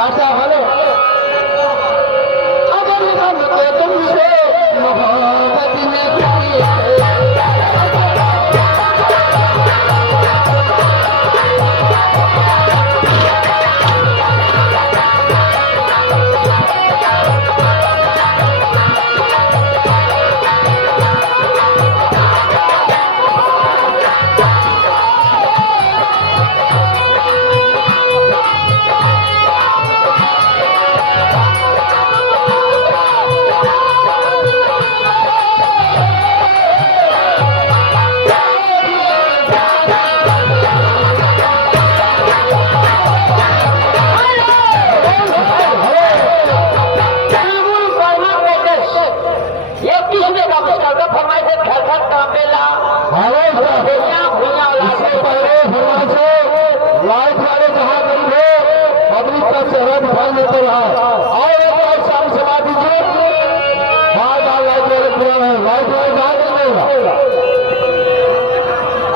अच्छा हेलो, अगर हमको तुमसे मोहब्बत नहीं चेहरा दिखाई देते रहा और एक बार सारी सभा दीजिए, बार बार लाइट वाले पूरा है, लाइट वाले बाहर नहीं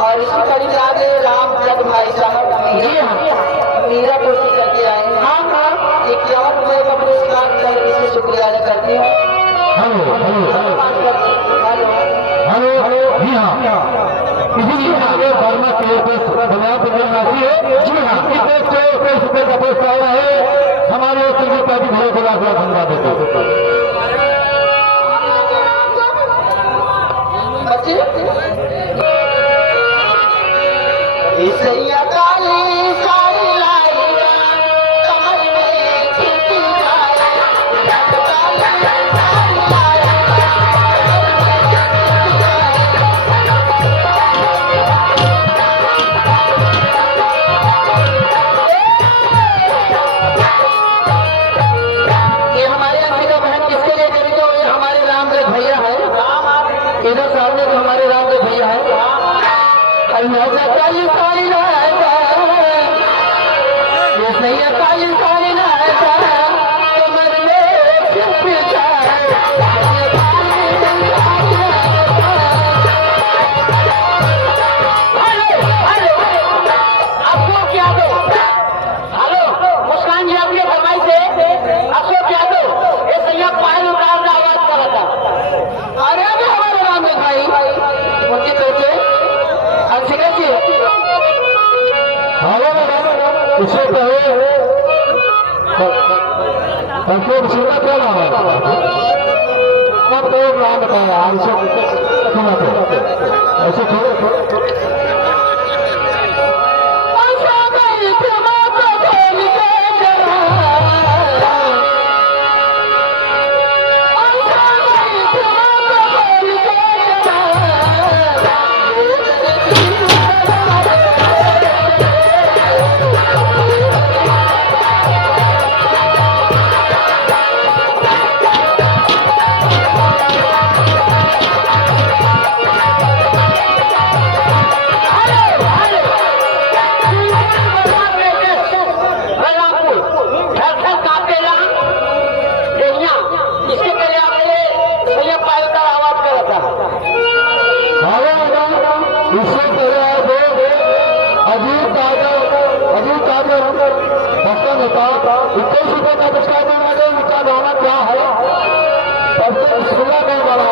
और इसी कड़ी आगे राम जग भाई साहब मीरापुर से करके आए हैं। हाँ हाँ, 51 रुपये का पुरस्कार से शुक्रिया अदा करती हूँ। हेलो हेलो हेलो जी हाँ, इसी आगे वर्मा के धन्यवाद राशि है जी हाँ, इसे 23 रुपये का पुरस्कार है हमारे क्रिकेट पार्टी भले को लाख लाख धन्यवाद देते इधर सामने तो हमारे रामदेव भैया है। काली काली ये सही काली काली कमर में पीछा आपको क्या दो। हेलो मुस्कान जी, आपके फरमाइश से आपको क्या दो, ये सही पायल उतार का आवाज कर रहा था। अरे भाई उनके बेटे अंशिका जी, इससे पहले क्या नाम है, अब तो नाम बताया ऐसे थोड़े क्या है, सबसे स्कूल में बड़ा